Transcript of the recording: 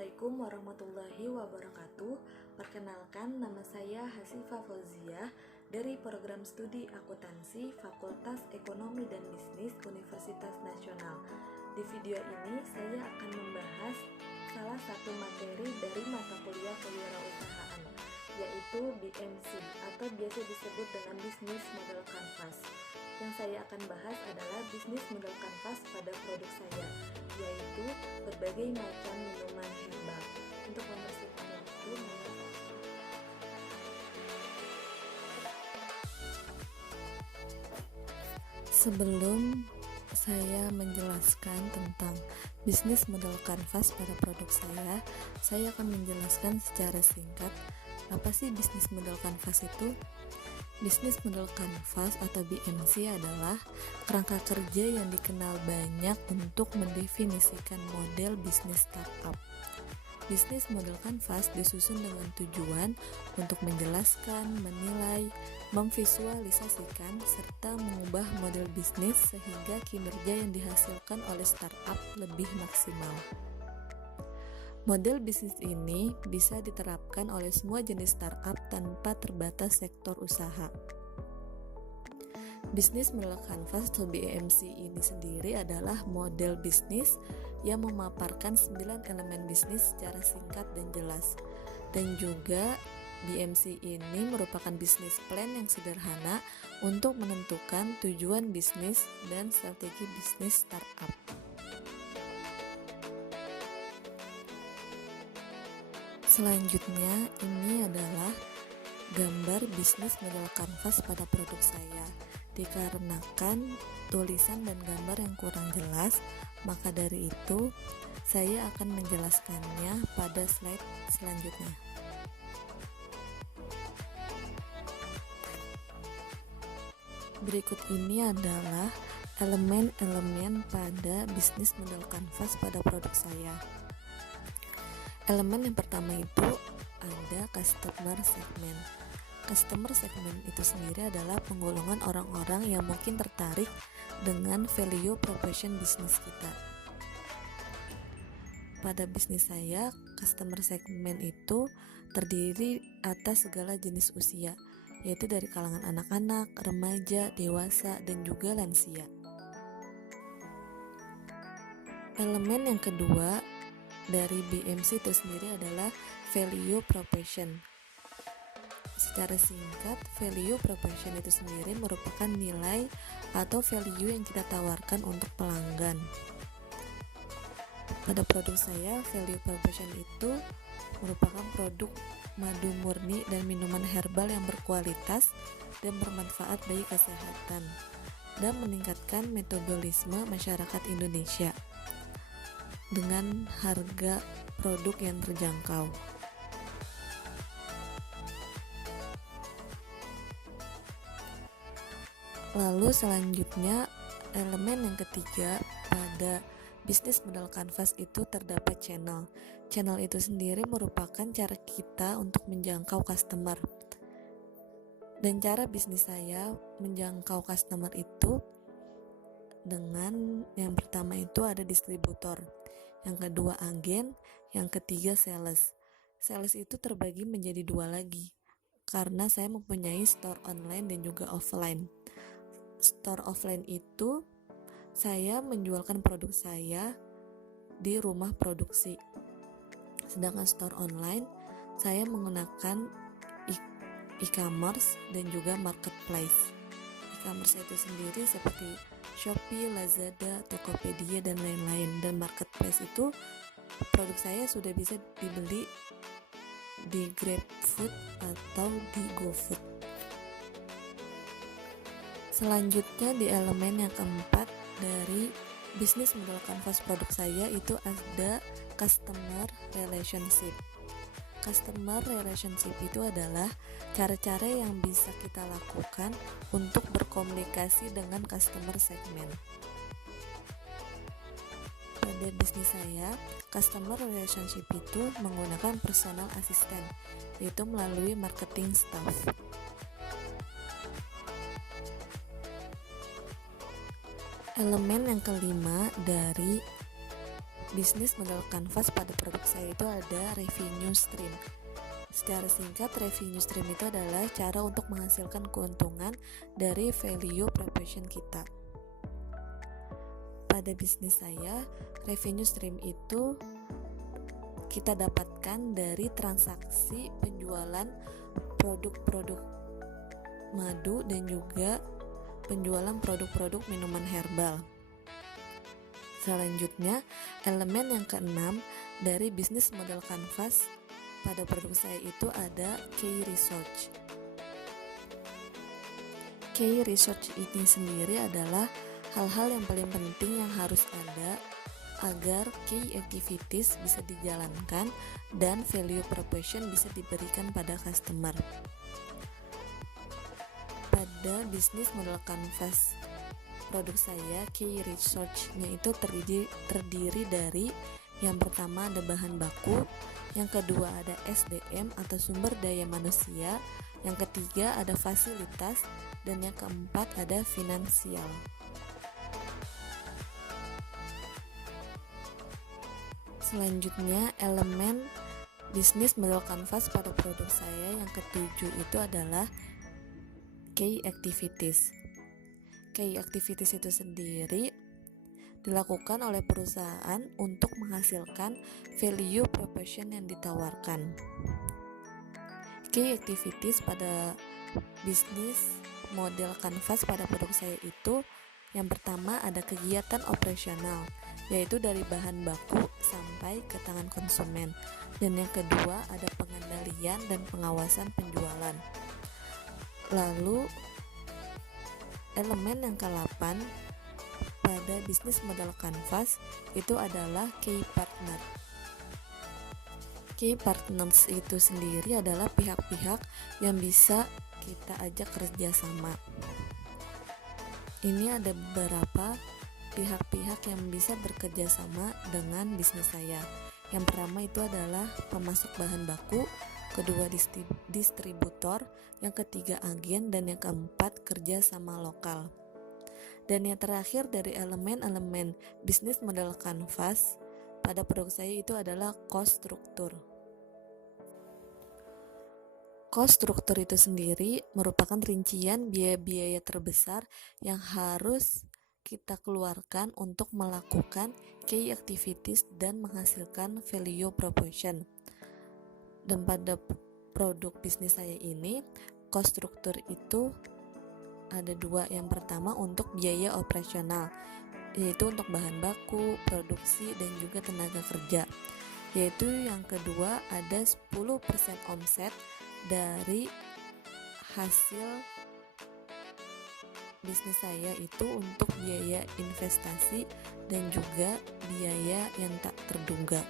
Assalamualaikum warahmatullahi wabarakatuh. Perkenalkan, nama saya Hasifah Fauziah dari program studi akuntansi Fakultas Ekonomi dan Bisnis Universitas Nasional. Di video ini saya akan membahas salah satu materi dari mata kuliah kewirausahaan, yaitu BMC atau biasa disebut dengan Business Model Canvas. Yang saya akan bahas adalah bisnis model kanvas pada produk saya, yaitu berbagai macam minuman herbal. Untuk mempersingkat waktu, sebelum saya menjelaskan tentang bisnis model kanvas pada produk saya akan menjelaskan secara singkat apa sih bisnis model kanvas itu. Bisnis model kanvas atau BMC adalah kerangka kerja yang dikenal banyak untuk mendefinisikan model bisnis startup. Bisnis model kanvas disusun dengan tujuan untuk menjelaskan, menilai, memvisualisasikan, serta mengubah model bisnis sehingga kinerja yang dihasilkan oleh startup lebih maksimal. Model bisnis ini bisa diterapkan oleh semua jenis startup tanpa terbatas sektor usaha. Bisnis model kanvas atau BMC ini sendiri adalah model bisnis yang memaparkan 9 elemen bisnis secara singkat dan jelas. Dan juga BMC ini merupakan bisnis plan yang sederhana untuk menentukan tujuan bisnis dan strategi bisnis startup. Selanjutnya, ini adalah gambar bisnis model kanvas pada produk saya. Dikarenakan tulisan dan gambar yang kurang jelas, maka dari itu saya akan menjelaskannya pada slide selanjutnya. Berikut ini adalah elemen-elemen pada bisnis model kanvas pada produk saya. Elemen yang pertama itu ada customer segment. Customer segment itu sendiri adalah penggolongan orang-orang yang mungkin tertarik dengan value proposition bisnis kita. Pada bisnis saya, customer segment itu terdiri atas segala jenis usia, yaitu dari kalangan anak-anak, remaja, dewasa, dan juga lansia. Elemen yang kedua dari BMC itu sendiri adalah value proposition. Secara singkat, value proposition itu sendiri merupakan nilai atau value yang kita tawarkan untuk pelanggan. Pada produk saya, value proposition itu merupakan produk madu murni dan minuman herbal yang berkualitas dan bermanfaat bagi kesehatan dan meningkatkan metabolisme masyarakat Indonesia dengan harga produk yang terjangkau. Lalu selanjutnya, elemen yang ketiga pada bisnis model kanvas itu terdapat channel. Channel itu sendiri merupakan cara kita untuk menjangkau customer. Dan cara bisnis saya menjangkau customer itu dengan yang pertama itu ada distributor, yang kedua agen, yang ketiga sales. Sales itu terbagi menjadi dua lagi, karena saya mempunyai store online dan juga offline. Store offline itu saya menjualkan produk saya di rumah produksi. Sedangkan store online saya menggunakan e-commerce dan juga marketplace. E-commerce itu sendiri seperti Shopee, Lazada, Tokopedia, dan lain-lain. Dan marketplace itu produk saya sudah bisa dibeli di GrabFood atau di GoFood. Selanjutnya di elemen yang keempat dari bisnis model kanvas produk saya itu ada customer relationship. Customer relationship itu adalah cara-cara yang bisa kita lakukan untuk berkomunikasi dengan customer segment. Pada bisnis saya, customer relationship itu menggunakan personal assistant, yaitu melalui marketing staff. Elemen yang kelima dari bisnis modal kanvas pada produk saya itu ada revenue stream. Secara singkat, revenue stream itu adalah cara untuk menghasilkan keuntungan dari value proposition kita. Pada bisnis saya, revenue stream itu kita dapatkan dari transaksi penjualan produk-produk madu dan juga penjualan produk-produk minuman herbal. Selanjutnya, elemen yang keenam dari bisnis model kanvas pada produk saya itu ada key research. Key research ini sendiri adalah hal-hal yang paling penting yang harus ada agar key activities bisa dijalankan dan value proposition bisa diberikan pada customer. Pada bisnis model kanvas produk saya, key research-nya itu terdiri dari yang pertama ada bahan baku, yang kedua ada SDM atau sumber daya manusia, yang ketiga ada fasilitas, dan yang keempat ada finansial. Selanjutnya, elemen bisnis model kanvas pada produk saya yang ketujuh itu adalah key activities. Key activities itu sendiri dilakukan oleh perusahaan untuk menghasilkan value proposition yang ditawarkan. Key activities pada bisnis model kanvas pada produk saya itu yang pertama ada kegiatan operasional, yaitu dari bahan baku sampai ke tangan konsumen. Dan yang kedua ada pengendalian dan pengawasan penjualan. Lalu elemen yang ke-8 pada bisnis model kanvas itu adalah key partner. Key partners itu sendiri adalah pihak-pihak yang bisa kita ajak kerjasama. Ini ada beberapa pihak-pihak yang bisa bekerja sama dengan bisnis saya. Yang pertama itu adalah pemasok bahan baku, kedua distributor, yang ketiga agen, dan yang keempat kerja sama lokal. Dan yang terakhir dari elemen-elemen bisnis model kanvas pada produk saya itu adalah cost structure. Cost structure itu sendiri merupakan rincian biaya-biaya terbesar yang harus kita keluarkan untuk melakukan key activities dan menghasilkan value proposition. Dan pada produk bisnis saya ini, cost structure itu ada dua. Yang pertama untuk biaya operasional, yaitu untuk bahan baku, produksi, dan juga tenaga kerja. Yaitu yang kedua ada 10% omset dari hasil bisnis saya itu untuk biaya investasi dan juga biaya yang tak terduga.